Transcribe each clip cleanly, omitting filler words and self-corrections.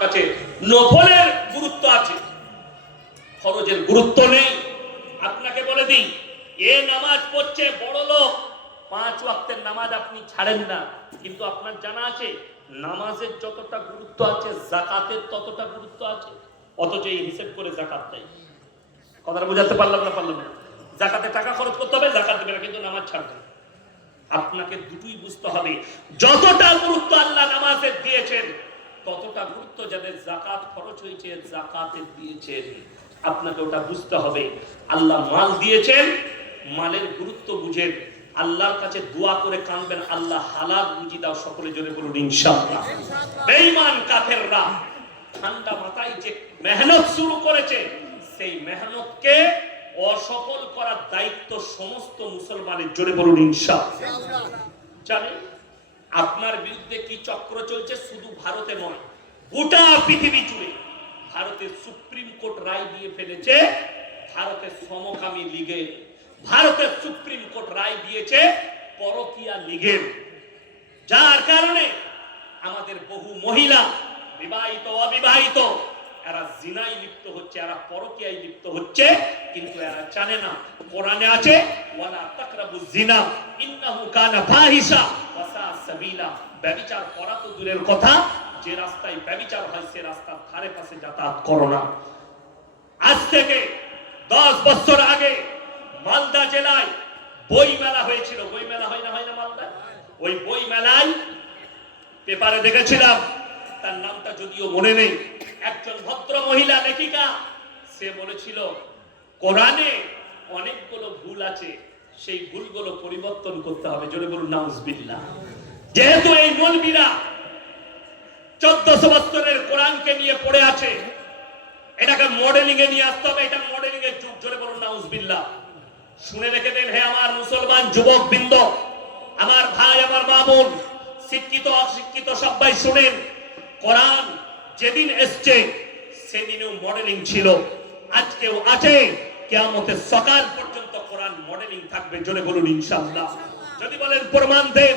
আছে, নফলের গুরুত্ব আছে, ফরজের গুরুত্ব নেই। আপনাকে বলে দিই, এ নামাজ পড়ছে বড় লোক, 5 ওয়াক্তের নামাজ আপনি ছাড়েন না, কিন্তু আপনার জানা আছে নামাজের যতটা গুরুত্ব আছে যাকাতের ততটা গুরুত্ব আছে, অথচ এই হিসেব করে যাকাত দেয়। কথাটা বোঝাতে পারলাম না? যাকাতে টাকা খরচ করতে হবে, যাকাত দেবে না, কিন্তু নামাজ ছাড়বে। আপনাকে দুটোই বুঝতে হবে, যতটা গুরুত্ব আল্লাহ নামাজের দিয়েছেন ততটা গুরুত্ব যাদের যাকাত খরচ হয়েছে যাকাতে দিয়েছেন। আপনাকে ওটা বুঝতে হবে। আল্লাহ মাল দিয়েছেন, মালের গুরুত্ব বুঝেন, আল্লাহর কাছে দোয়া করে কাঁদবেন, আল্লাহ হালাল রুজি দাও। সকলে জোরে বলুন ইনশাআল্লাহ। বেঈমান কাফেররা ঠান্ডা মাথায় যে মেহনত শুরু করেছে, সেই মেহনতকে অসফল করার দায়িত্ব সমস্ত মুসলমানের। জোরে বলুন ইনশাআল্লাহ। জানেন আপনার বিরুদ্ধে কি চক্র চলছে? শুধু ভারতে নয়, গোটা পৃথিবী জুড়ে। ভারতের সুপ্রিম কোর্ট রায় দিয়ে ফেলেছে ভারতের সমকামী লীগের, ভারতের সুপ্রিম কোর্ট রায় দিয়েছে পরকীয়া লীগের, যার কারণে আমাদের বহু মহিলা বিবাহিত অবিবাহিত এরা জিনায় লিপ্ত হচ্ছে, এরা পরকীয়ায় লিপ্ত হচ্ছে, কিন্তু এরা জানে না কোরআনে আছে ওয়ালা তাকরাবুজ জিনা ইন্নাহু কানা ফাহিশা ওয়া সাআ সাবিলা। ব্যভিচার করা তো দূরের কথা, যে রাস্তায় ব্যভিচার হয় সে রাস্তার ধারে পাশে যাতায়াত করো না। আজ থেকে 10 বছর আগে মালদা জেলায় বই মেলা হয়েছিল। বই মেলা হয় না মালদা? ওই বই মেলায় পেপারে দেখেছিলাম, তার নামটা যদিও মনে নেই, একজন ভদ্র মহিলা লেখিকা, সে বলেছিল কোরআনে অনেকগুলো ভুল আছে, সেই ভুলগুলো পরিবর্তন করতে হবে। জোরে বলুন নাউজুবিল্লাহ। যেহেতু এই মৌলবীরা 1400 বছরের কোরআনকে নিয়ে পড়ে আছে, এটাকে মডেলিং এ নিয়ে আসতে হবে, এটা মডেলিং এর যুগ। জোরে বলুন নাউজুবিল্লাহ। শুনে রেখে দেন হে আমার মুসলমান যুবক বৃন্দ, আমার ভাই, আমার মা বোন, শিক্ষিত অশিক্ষিত সবাই শুনেন, কোরআন যেদিন এসছে সেদিনও মডেলিং ছিল, আজকেও আছে, কিয়ামতের সকাল পর্যন্ত কোরআন মডেলিং থাকবে। জোরে বলুন ইনশাআল্লাহ। যদি বলেন প্রমাণ দেন,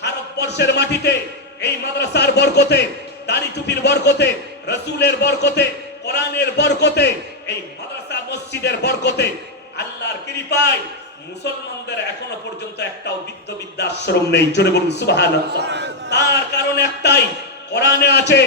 ভারতবর্ষের মাটিতে এই মাদ্রাসার বরকতে, দাড়ি টুপির বরকতে, রাসূলের বরকতে, কোরআনের বরকতে, এই মাদ্রাসা মসজিদের বরকতে, আল্লাহর কৃপায় মুসলমানদের এখনো পর্যন্ত একটাও বৃদ্ধাশ্রম নেই। জোরে বলুন সুবহানাল্লাহ। তার কারণ একটাই, কোরআনে আছে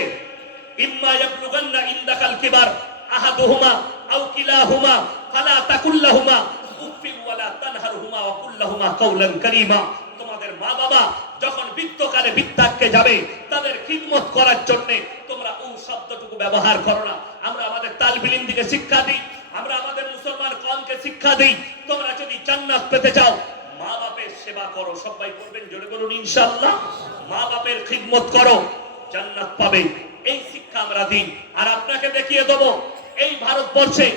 ইম্মা ইয়াবলুগান্না ইনদাকাল কিবার আহাদুহুমা আও কিলাহুমা ফালা তাকুল লাহুমা উফফিন ওয়ালা তানহারহুমা ওয়া কুল লাহুমা কাওলান কারীমা। তোমাদের মা বাবা যখন বৃদ্ধকালে বৃদ্ধাক্যে যাবে, তাদের খিদমত করার জন্য তোমরা ও শব্দটুকু ব্যবহার করো না। আমরা আমাদের তালিব ইলমকে শিক্ষা দিই, আমরা আমাদের মুসলমান কওমকে শিক্ষা দিই, তোমরা যদি জান্নাত পেতে চাও মা বাপের সেবা করো। সবাই করবেন, জোরে বলুন ইনশাআল্লাহ। মা বাপের খিদমত করো, জান্নাত পাবে। এই শিক্ষা আমরা দিই। আর আপনাকে দেখিয়ে দেব, এই ভারতবর্ষে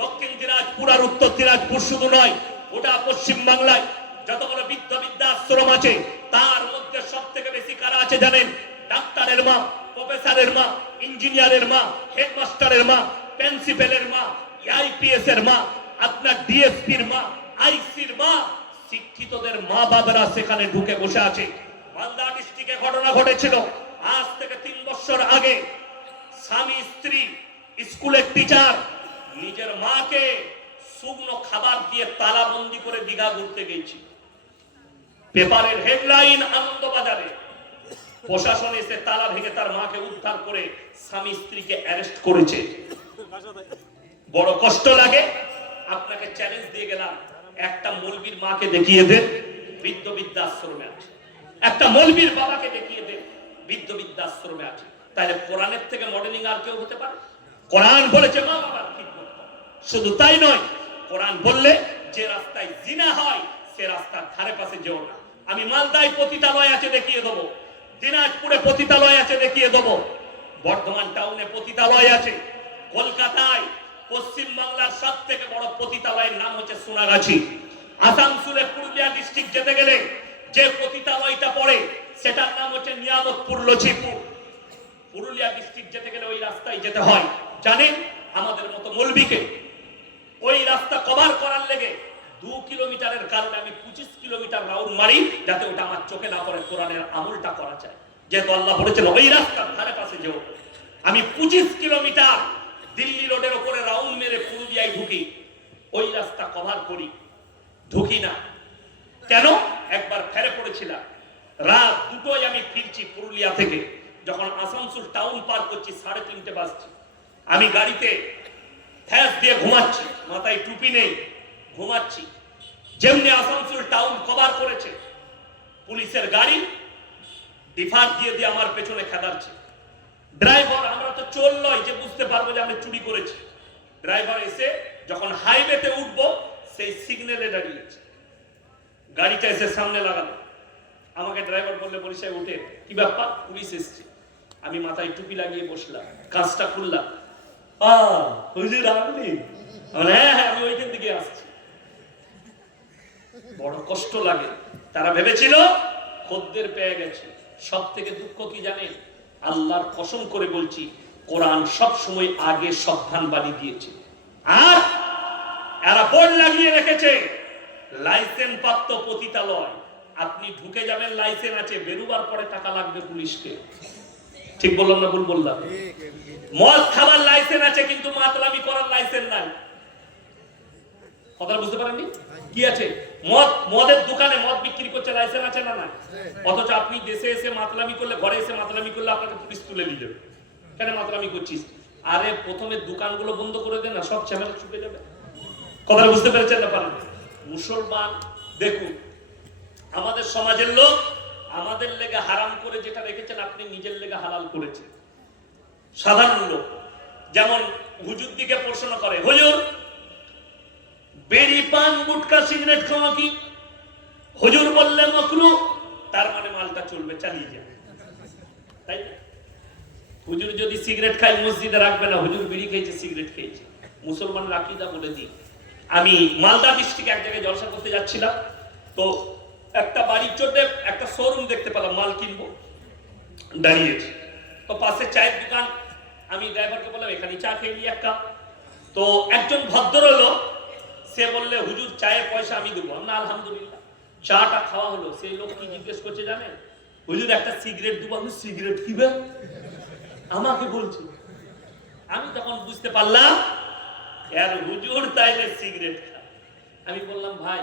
দক্ষিণ দিনাজপুর আর উত্তর দিনাজপুর শুধু নয়, গোটা পশ্চিম বাংলায় যতগুলো বৃদ্ধাশ্রম আছে, তার মধ্যে সবথেকে বেশি কারা আছে জানেন? ডাক্তারের মা, প্রফেসরের মা, ইঞ্জিনিয়ারের মা, হেডমাস্টারের মা, প্রিন্সিপালের মা, আইপিএস এর মা, আপনার ডিএসপির মা, আইসির মা, শিক্ষিতদের মা বাবারা সেখানে ঢুকে বসে আছে। মালদা ডিস্ট্রিক্টে ঘটনা ঘটেছিল আজ থেকে 3 বছর আগে। স্বামী স্ত্রী, স্কুলের টিচার নিজের মাকে শুকনো খাবার দিয়ে তালাবন্দি করে দীঘা ঘুরতে গেছি। পেপারের হেডলাইন আনন্দবাজারে, প্রশাসন এসে তালা ভেঙে তার মাকে উদ্ধার করে স্বামী স্ত্রীকে অ্যারেস্ট করেছে। বড় কষ্ট লাগে। আপনাকে চ্যালেঞ্জ দিয়ে গেলাম, একটা মৌলবীর মাকে দেখিয়ে দেন বৃদ্ধাশ্রমে আছে, একটা মৌলবীর বাবাকে দেখিয়ে দেন বৃদ্ধাশ্রমে আছে। তাহলে কোরআনের থেকে মডেলিং আর কেউ হতে পারে? কোরআন বলেছে মা বাবার খিদমত করো। শুধু তাই নয়, কোরআন বললে যে রাস্তায় জিনা হয় সে রাস্তার ধারে পাশে যেও না। আমি মালদায় পতিতালয় আছে দেখিয়ে দেবো, দিনাজপুরে পতিতালয় আছে দেখিয়ে দেবো, বর্ধমান টাউনে পতিতালয় আছে, কলকাতায় পশ্চিম বাংলার সবথেকে বড় পতিতালয়ের নাম হচ্ছে সোনাগাছি। আসানসোলে পুরুলিয়া ডিস্ট্রিক্ট যেতে গেলে যে পতিতালয়টা পড়ে সেটার নাম হচ্ছে নিয়ামতপুর লছিপুর। পুরুলিয়া ডিস্ট্রিক্ট যেতে গেলে ওই রাস্তায় যেতে হয়। জানেন আমাদের মতো মৌলবীকে ওই রাস্তা কভার করার লেগে 2 কিলোমিটারের কারণে আমি 25 কিলোমিটার রাউন্ড মারি, যাতে ওটা আমার চোখে না পড়ে, কোরআনের আমলটা করা যায়। যেহেতু আল্লাহ বলেছেন ওই রাস্তার ধারে পাশে যেও। আমি 25 কিলোমিটার দিল্লি রোডের উপরে রাউন্ড মেরে পুরুলিয়ায় ঢুকি, ওই রাস্তা কভার করি, ঢুকি না কেন? একবার ফেরে পড়েছিলাম, রাত 2টোয় আমি ফিরছি পুরুলিয়া থেকে, যখন আসানসোল টাউন পার করছি 3:30 বাজছে, আমি গাড়িতে ফ্যাস দিয়ে ঘুমাচ্ছি, মাথায় টুপি নেই, ঘুমাচ্ছি। যেমনি আসানসোল টাউন কভার করেছে, পুলিশের গাড়ি ডিফার দিয়ে দিয়ে আমার পেছনে খেদাচ্ছে। ড্রাইভার, আমরা তো চোর নয় যে বুঝতে পারবো যে আমরা চুরি করেছি। ড্রাইভার এসে যখন হাইওয়েতে উঠবো, সেই সিগন্যালে দাঁড়িয়েছে, গাড়িটা এসে সামনে লাগালো। আমাকে ড্রাইভার বললে, বলি সাহেব উঠে, কি ব্যাপার? পুলিশ এসছে। আমি মাথায় টুপি লাগিয়ে বসলাম, কাঁচটা খুললাম। হুজুর আপনি? হ্যাঁ হ্যাঁ, আমি ওইখান থেকে আসছি। বড় কষ্ট লাগে। তারা ভেবেছিল খদ্দের পেয়ে গেছে। সব থেকে দুঃখ কি জানেন? আল্লাহর কসম করে বলছি, কোরআন সব সময় আগে সাবধান বাণী দিয়েছে, আর এরা বোর্ড লাগিয়ে রেখেছে লাইসেন্স প্রাপ্ত পতিতালয়। আপনি ঢুকে যাবেন, লাইসেন্স আছে, বেরোবার পরে টাকা লাগবে পুলিশকে। ঠিক বললাম না ভুল বললাম? মদ খাবার লাইসেন্স আছে, কিন্তু মাতলামি করার লাইসেন্স নাই। কথা বুঝতে পারেননি? কি আছে? মদের দোকানে মদ বিক্রি করছে, লাইসেন্স আছে না? না। অথচ আপনি দেশে এসে মাতলামি করলে, ঘরে এসে মাতলামি করলে আপনাকে পুলিশ তুলে নিয়ে যাবে। কেন মাতলামি করছিস? আরে প্রথমে দোকানগুলো বন্ধ করে দেন না, সব ঝামেলা ছুটে যাবে। কথা বুঝতে পেরেছেন না? পারেন? মুসলমান দেখুন, আমাদের সমাজের লোক আমাদের লেগে হারাম করে যেটা রেখেছেন, আপনি নিজের লেগে হালাল করেছেন। সাধারণ লোক যেমন হুজুর দিকে প্রশ্ন করে, হুজুর বেড়ি পান গুটকা সিগারেট খাওয়া কি? হুজুর বললে মাকরুহ, তার মানে মালটা চলবে, চালিয়ে যাবে, তাই না? হুজুর যদি সিগারেট খাই, মসজিদে রাখবে না, হুজুর বিড়ি খেয়েছে, সিগারেট খেয়েছে। মুসলমানের আকীদা বলে দিই। আমি মালদা ডিস্ট্রিক্টে এক জায়গায় জলসা করতে যাচ্ছিলাম, তো একটা বাড়ির জন্য একটা শোরুম দেখতে পেলাম, মাল কিনবো, দাঁড়িয়েছে। তো পাশে চায়ের দোকান, আমি ড্রাইভারকে বললাম এখানে চা খেয়ে নিই এক কাপ। তো একজন ভদ্রলোক, সে বললে হুজুর চায়ের পয়সা আমি দেবো। না, আলহামদুলিল্লাহ। চাটা খাওয়া হলো। সেই লোক কি জিজ্ঞেস করছে জানেন? হুজুর একটা সিগারেট দেবো। আমি সিগারেট কিবে আমাকে বলছি। আমি তখন বুঝতে পারলাম আর হুজুর তাইলে সিগারেট খা। আমি বললাম ভাই,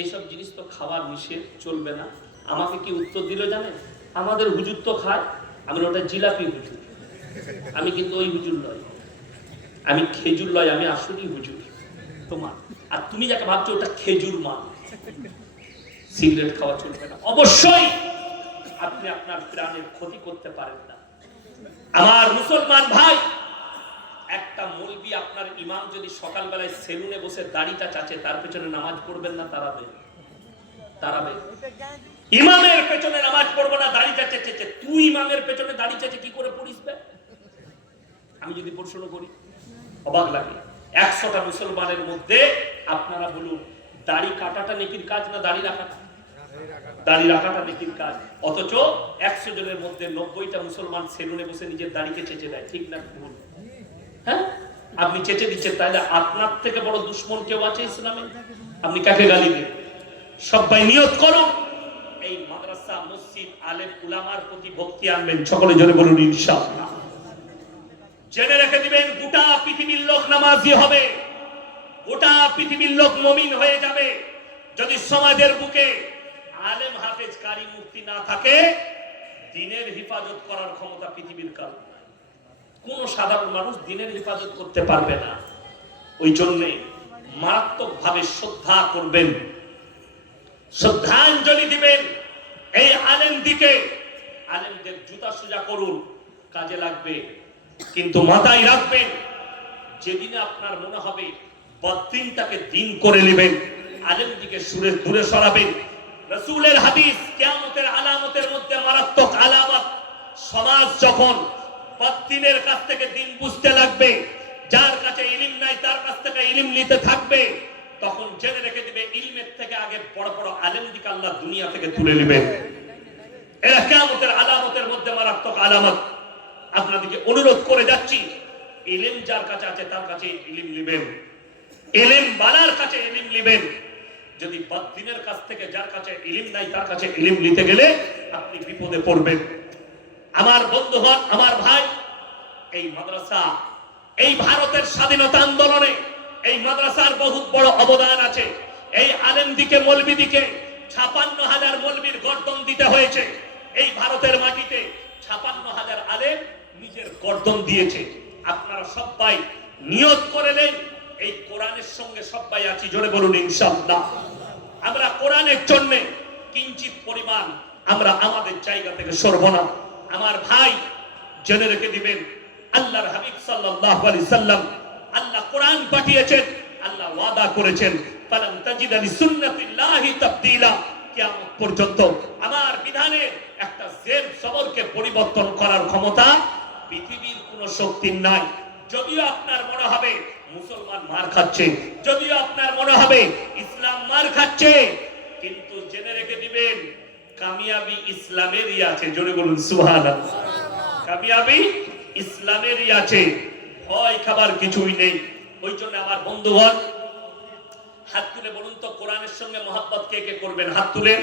এইসব জিনিস তো খাবার নিষেধ, চলবে না। আমাকে কি উত্তর দিল জানেন? আমাদের হুজুর তো খায়। আমি ওটা জিলাপি হুজুর, আমি কিন্তু ওই হুজুর নয়, আমি খেজুর নয়, আমি আসলেই হুজুর তোমার। আর তুমি যাকে ভাবছো ওটা খেজুর মাল। সিগারেট খাওয়া চলবে না। অবশ্যই আপনি আপনার প্রাণের ক্ষতি করতে পারেন না। আমার মুসলমান ভাই, একটা মৌলবি আপনার ইমাম যদি সকালবেলায় সেলুনে বসে দাড়িটা চাচে, তার পেছনে নামাজ পড়বেন না? তারাবে? ইমামের পেছনে নামাজ পড়বো না, দাড়িটা চেঁচেছে। তুই ইমামের পেছনে দাড়ি চেঁচে কি করে পড়িস? আমি যদি প্রশ্ন করি, অবাক লাগে। 100টা মুসলমানের মধ্যে আপনারা বলুন, দাড়ি কাটাটা নেকির কাজ না দাড়ি রাখাটা? দাড়ি রাখাটা নেকির কাজ। অথচ 100 জনের মধ্যে 90টা মুসলমান সেলুনে বসে নিজের দাড়িকে চেঁচে দেয়। ঠিক না ভুল? হ্যাঁ, আপনি চেঁচে দিচ্ছেন, তাহলে আপনার থেকে বড় দুশ্মন কেউ আছে ইসলামে? আপনি কাকে গালি দেন? সবাই নিয়ত করুন, এই মাদ্রাসা, মসজিদ, আলেম উলামার প্রতি ভক্তি আনবেন। সকলে জোরে বলুন ইনশাআল্লাহ। জেনে রেখে দিবেন, গোটা পৃথিবীর লোক নামাজি হবে, গোটা পৃথিবীর লোক মুমিন হয়ে যাবে। যদি সমাজের বুকে আলেম, হাফেজ, কারি, মুফতি না থাকে, দ্বীনের হেফাজত করার ক্ষমতা পৃথিবীর কারো নাই। কোন সাধারণ মানুষ দ্বীনের হেফাজত করতে পারবে না। ওই জন্য মারাত্মক ভাবে শ্রদ্ধা করবেন, শ্রদ্ধাঞ্জলি দিবেন এই আলেম দিকে। আলেমদের জুতা সোজা করুন, কাজে লাগবে। কিন্তু মাথায় রাখবেন, যেদিনে আপনার মনে হবে বদ্দিনটাকে দিন করে নেবেন, আলেম দিকে দূরে সরাবেন। রাসূলের হাদিস, কিয়ামতের আলামতের মধ্যে মারাত্মক আলামত, সমাজ যখন বদ্দিনের কাছ থেকে দিন বুঝতে লাগবে, যার কাছে ইলম নাই তার কাছ থেকে ইলম নিতে থাকবে, তখন জেনে রেখে দিবে ইলমের থেকে আগে বড় বড় আলেম দিকে আল্লাহ দুনিয়া থেকে তুলে নেবেন। এরা কিয়ামতের আলামতের মধ্যে মারাত্মক আলামত। আপনাদেরকে অনুরোধ করে যাচ্ছি, ইলম যার কাছে আছে তার কাছে ইলম নেবেন, ইলম বালার কাছে ইলম নেবেন। যদি বদ্দিনের কাছ থেকে, যার কাছে ইলম নাই তার কাছে ইলম নিতে গেলে আপনি বিপদে পড়বেন। আমার বন্ধু হন, আমার ভাই, এই মাদ্রাসা, এই ভারতের স্বাধীনতা আন্দোলনে এই মাদ্রাসার বহুত বড় অবদান আছে। এই আলেম দিকে মৌলবি দিকে ৫৬,০০০ মৌলবির গর্দন দিতে হয়েছে। এই ভারতের মাটিতে ৫৬,০০০ আলেম নিজের গর্দন দিয়েছে। আপনারা সবাই নিয়ত করে নেন, এই কোরআনের সঙ্গে সবাই আছি, জোরে বলুন ইনশাআল্লাহ। আমরা কোরআনের জন্য কিঞ্চিত পরিমাণ আমরা আমাদের জায়গা থেকে সরব না। আমার ভাই জেনে রেখে দিবেন, আল্লাহর হাবিব সাল্লাল্লাহু আলাইহি সাল্লাম, আল্লাহ কোরআন পাঠিয়েছেন, আল্লাহ ওয়াদা করেছেন ফালান তাজিদা লিসুন্নাতিল্লাহি তাবদীলা। কিয়ামত পর্যন্ত আমার বিধানের একটা জের সবরকে পরিবর্তন করার ক্ষমতা পৃথিবীর কোন শক্তির নাই। যদিও আপনার মনে হবে মুসলমান মার খাচ্ছে, যদিও আপনার মনে হবে ইসলাম মার খাচ্ছে, কিন্তু জেনে রেখে দিবেন কামিয়াবি ইসলামেরই আছে, জোরে বলুন সুবহানাল্লাহ। কামিয়াবি ইসলামেরই আছে, ভয় খাবার কিছুই নেই। ওই জন্য আমার বন্ধুগণ, হাত তুলে বলুন তো কোরআনের সঙ্গে মহব্বত কে কে করবেন? হাত তুলেন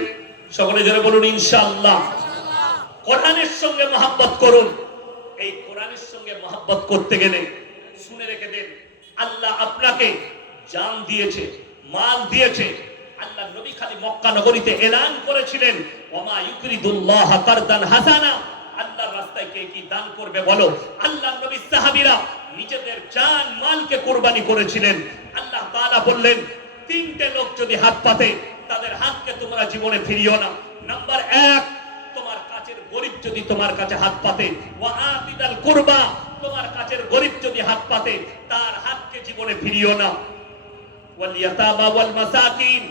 সকলে, জোরে বলুন ইনশাআল্লাহ। কোরআনের সঙ্গে মহব্বত করুন। এই কোরআনের সঙ্গে মহব্বত করতে গেলে শুনে রেখে দেন, আল্লাহ আপনাকে জান দিয়েছে, মাল দিয়েছে। আল্লাহ নবী খালি মক্কা নগরীতে এলান করেছিলেন, ওমা ইউকরিদুল্লাহ কারদান হাসানা, আল্লাহর রাস্তায় কে কি দান করবে বলো। আল্লাহ নবী সাহাবীরা নিজেদের জান মালকে কুরবানি করেছিলেন। আল্লাহ তাআলা বললেন, তিনটে লোক যদি হাত পাতে তাদের হাতকে তোমরা জীবনে ফিরিও না। নাম্বার 1, তোমার কাছের গরীব যদি তোমার কাছে হাত পাতে, ওয়া আতিদাল কুরবা, তোমার কাছের গরীব যদি হাত পাতে তার হাতকে জীবনে ফিরিও না। ওয়াল ইয়াতামা ওয়াল মাসাকিন,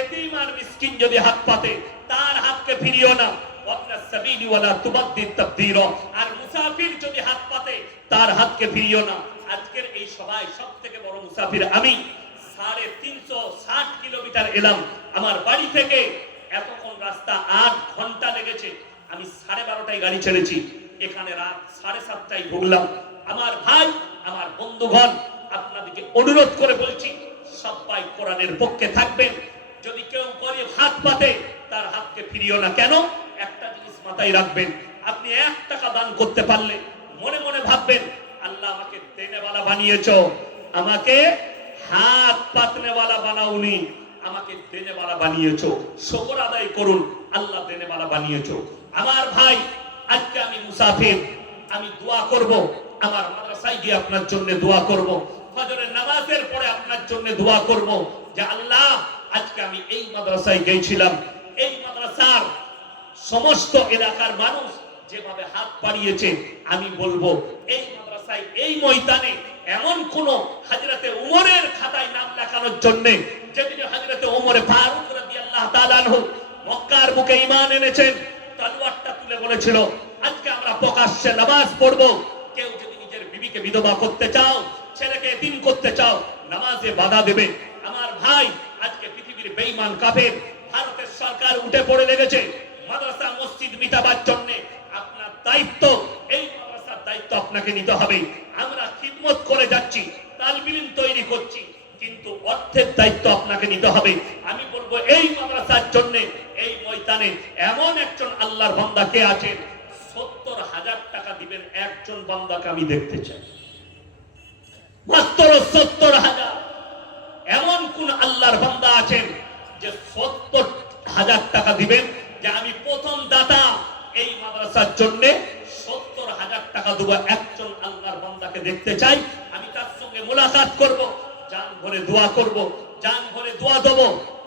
এতিম আর মিসকিন যদি হাত পাতে তার হাতকে ফিরিও না। ওয়াবনাস সাবিলি ওয়ালা তুবাদ্দিত তাবদীরা, আর মুসাফির যদি হাত পাতে তার হাতকে ফিরিও না। আজকের এই সভায় সবথেকে বড় মুসাফির আমি। 360 কিলোমিটার এলাম আমার বাড়ি থেকে, এতক্ষণ রাস্তা 8 ঘন্টা লেগেছে। আমি 12:30টায় গাড়ি ছেড়েছি, এখানে রাত 7:30টায় ঢুকলাম। আমার ভাই, আমার বন্ধুগণ, আপনাদেরকে অনুরোধ করে বলছি, সবাই কোরআনের পক্ষে থাকবেন। যদি কেউ গরিব হাত পাতে তার হাতকে ফিরিও না। কেন? একটা জিনিস মাথায় রাখবেন, আপনি 1 টাকা দান করতে পারলে মনে মনে ভাববেন, আল্লাহ আমাকে দেনেওয়ালা বানিয়েছো, আমাকে হাত পাতনেওয়ালা বানাওনি, আমাকে দেনেওয়ালা বানিয়েছো। শুকর আদায় করুন, আল্লাহ দেনেওয়ালা বানিয়েছো। আমার ভাই, আজকে আমি মুসাফির, আমি দোয়া করব, আমার মাদ্রাসায় গিয়ে আপনার জন্য দোয়া করব, ফজরের নামাজের পরে আপনার জন্য দোয়া করব যে আল্লাহ, আজকে আমি এই মাদ্রাসায় গিয়েছিলাম, এই মাদ্রাসার সমস্ত এলাকার মানুষ যেভাবে হাত বাড়িয়েছে, আমি বলবো এই মাদ্রাসায়, এই ময়দানে এমন কোন হযরতে উমরের খাতায় নাম লেখানোর জন্য, যেদিন হযরতে উমরে ফারুক রাদিয়াল্লাহু তাআলা আনহু মক্কার বুকে ঈমান এনেছেন, তলোয়ারটা তুলে বলেছিল, আজকে আমরা প্রকাশ্যে নামাজ পড়ব, কেউ যদি নিজের বিবিকে বিধবা করতে চাও, ছেলেকে এতিম করতে চাও, নামাজে বাধা দেবে। আমার ভাই, আজকে পৃথিবীর বেঈমান কাফের ভারতের সরকার উঠে পড়ে লেগেছে মাদ্রাসা মসজিদ মিটাবার জন্য। আপনার দায়িত্ব, এই মাদ্রাসার দায়িত্ব আপনাকে নিতে হবে। আমরা খিদমত করে যাচ্ছি, তালিম ইলম তৈরি করছি, কিন্তু অর্থের দায়িত্ব আপনাকে নিতে হবে। আমি বলবো এই মাদ্রাসার জন্য এই ময়দানে এমন একজন আল্লাহর বান্দা কে আছেন, ৭০,০০০ টাকা দিবেন একজন বান্দাকে আমি দেখতে চাই, মাত্র ৭০,০০০। এমন কোন আল্লাহর বান্দা আছেন যে ৭০,০০০ টাকা দিবেন যে আমি প্রথম দাতা, এই মাদ্রাসার জন্য ৭০,০০০ টাকা দেব, একজন আল্লাহর বান্দাকে দেখতে চাই। আমি তার সঙ্গে মুলাকাত করব, জান ভরে দোয়া করব, জান ভরে দোয়া দেব।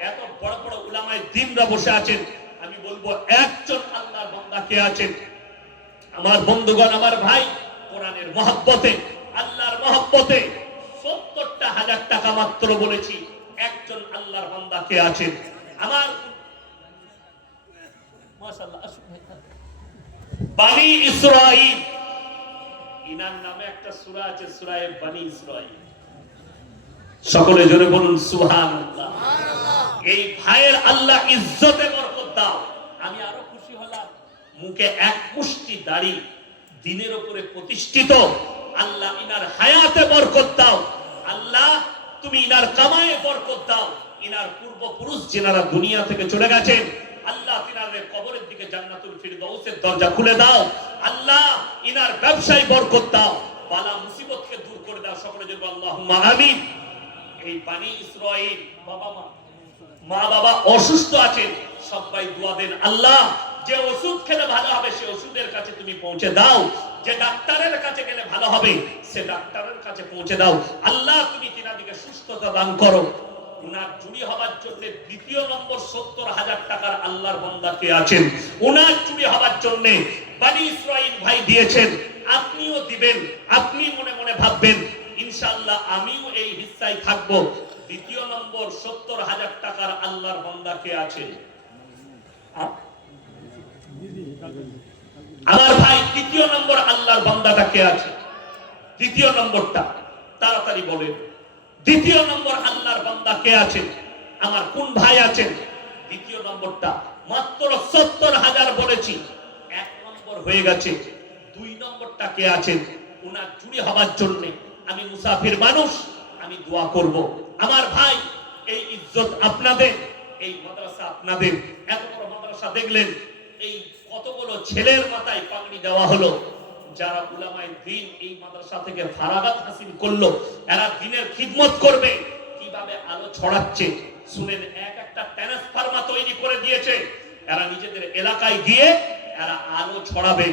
এত বড় বড় উলামায়ে দ্বীনরা বসে আছেন, আমি বলবো একজন আল্লাহর বান্দা কে আছেন? আমার বন্ধুগণ, আমার ভাই, কোরআনের মহব্বতে, আল্লাহর মহব্বতে ৭০,০০০ টাকা মাত্র বলেছি, একজন আল্লাহর বান্দা কে আছেন? আমার মাশাআল্লাহ বানি ইসরাঈল, ইনার নামে একটা সূরা আছে, সূরা বানি ইসরাঈল। সকলে জোরে বলুন সুবহানাল্লাহ। এই ভাইয়ের আল্লাহ ইজ্জতে বরকত দাও। আমি আরো খুশি হলাম, মুখে এক মুষ্টি দাড়ি, দিনের উপরে প্রতিষ্ঠিত। আল্লাহ ইনার হায়াতে বরকত দাও। আল্লাহ তুমি ইনার কামায়ে বরকত দাও। ইনার পূর্বপুরুষ যিনারা দুনিয়া থেকে চলে গেছেন, আল্লাহ তিনাদের কবরের দিকে জান্নাতুল ফিরদাউসের দরজা খুলে দাও। আল্লাহ ইনার ব্যবসায় বরকত দাও। বালা মুসিবতকে দূর করে দাও, সকলে জন্য আল্লাহুম্মা আমিন। এই বানি ইসরাইল মা বাবা অসুস্থ আছেন, সবাই দোয়া দেন, আল্লাহ যে ওষুধ খেলে ভালো হবে সে ওষুধের কাছে তুমি পৌঁছে দাও, যে ডাক্তারের কাছে গেলে ভালো হবে সে ডাক্তারের কাছে পৌঁছে দাও। আল্লাহ তুমি তিনাদিকে সুস্থতা দান করো। উনার চুরি হবার জন্য দ্বিতীয় নম্বর 70,000 টাকার আল্লাহর বান্দা কে আছেন? উনার চুরি হবার জন্য বানি ইসরাইল ভাই দিয়েছেন, আপনিও দিবেন। আপনি মনে মনে ভাববেন ইনশাআল্লাহ আমিও এই হিস্সায় থাকবো। দ্বিতীয় নম্বর 70,000 টাকার আল্লাহর বান্দা কে আছে? আমার ভাই দ্বিতীয় নম্বর আল্লাহর বান্দাটা কে আছে? দ্বিতীয় নম্বরটা তাড়াতাড়ি বলেন। দ্বিতীয় নম্বর আল্লাহর বান্দা কে আছেন? আমার কোন ভাই আছেন? দ্বিতীয় নম্বরটা মাত্র 70,000 বলেছি, এক নম্বর হয়ে গেছে। দুই নম্বরটা কে আছেন? উনার চুরি হবার জন্য আমি মুসাফির মানুষ, আমি দোয়া করব। আমার ভাই এই ইজ্জত আপনাদের, এই মাদ্রাসা আপনাদের। এত বড় মাদ্রাসা দেখলেন, এই কতগুলো ছেলের মাথায় পাগড়ি দেওয়া হলো। যারা উলামায়ে দ্বীন এই মাদ্রাসা থেকে ফারাগাত হাসিল করলো, এরা দ্বীনের খিদমত করবে। কিভাবে আলো ছড়াচ্ছে শুনেন। এক একটা ট্রান্সফরমার তৈরি করে দিয়েছে, এরা নিজেদের এলাকায় গিয়ে এরা আলো ছড়াবে।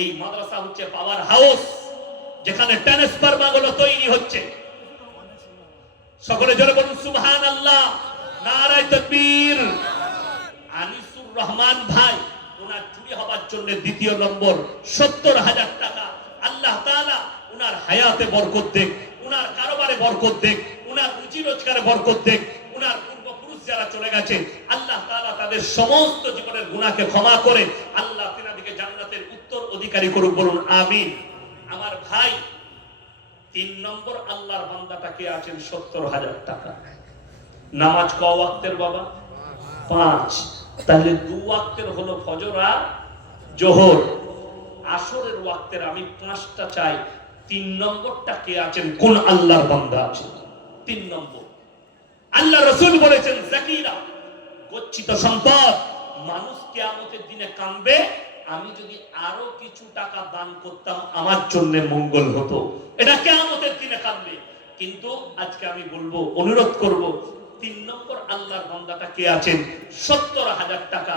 এই মাদ্রাসা হচ্ছে পাওয়ার হাউস, যেখানে ট্রান্সফরমার গুলো তৈরি হচ্ছে। সকলে জোরে বলুন সুবহানাল্লাহ, নারায়ে তাকবীর। আনিসুর রহমান ভাই ওনার চুরি হবার জন্য দ্বিতীয় নম্বর 70,000 টাকা। আল্লাহ তাআলা ওনার হায়াতে বরকত দেখ, ওনার কারবারে বরকত দেখ, ওনার রুজি রোজগারে বরকত দেখ। ওনার পূর্বপুরুষ যারা চলে গেছে আল্লাহ তাআলা তাদের সমস্ত জীবনের গুনাহকে ক্ষমা করে আল্লাহ তিনাদিকে জান্নাতের উত্তর অধিকারী করুক, বলুন আমিন। আমার ভাই 3 নম্বর আল্লাহর বান্দাটা কে আছেন? 70,000 টাকা। নামাজ ক ওয়াক্তের বাবা? 5। তাহলে 2 ওয়াক্তের হলো ফজর আর জোহর। আসরের ওয়াক্তের আমি 5টা চাই। 3 নম্বরটা কে আছেন? কোন আল্লাহর বান্দা আছেন? 3 নম্বর আল্লাহ রাসূল বলেছেন যাকিরা, গচ্ছিত সম্পদ। মানুষ কিয়ামতের দিনে কাঁদবে, আমি যদি আরো কিছু টাকা দান করতাম আমার জন্য মঙ্গল হতো। এটা কিয়ামতের দিনে কাঁদবে। কিন্তু আজকে আমি বলবো, অনুরোধ করব, 3 নম্বর আল্লাহর বান্দাটা কে আছেন? 70,000 টাকা।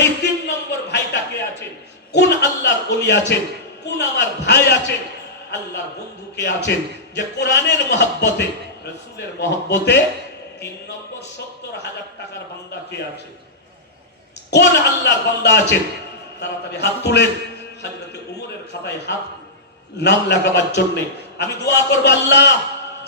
এই 3 নম্বর ভাইটা কে আছেন? কোন আল্লাহর ওলি আছেন? কোন আমার ভাই আছেন? আল্লাহর বন্ধু কে আছেন? যে কোরআনের মহব্বতে, রাসূলের মহব্বতে 3 নম্বর 70,000 টাকার বান্দা কে আছে? কোন আল্লাহর বান্দা আছেন? তাড়াতাড়ি হাত তুলেন। হযরতে ওমরের খাতায় হাত নাম লেখাবার জন্য আমি দোয়া করব, আল্লাহ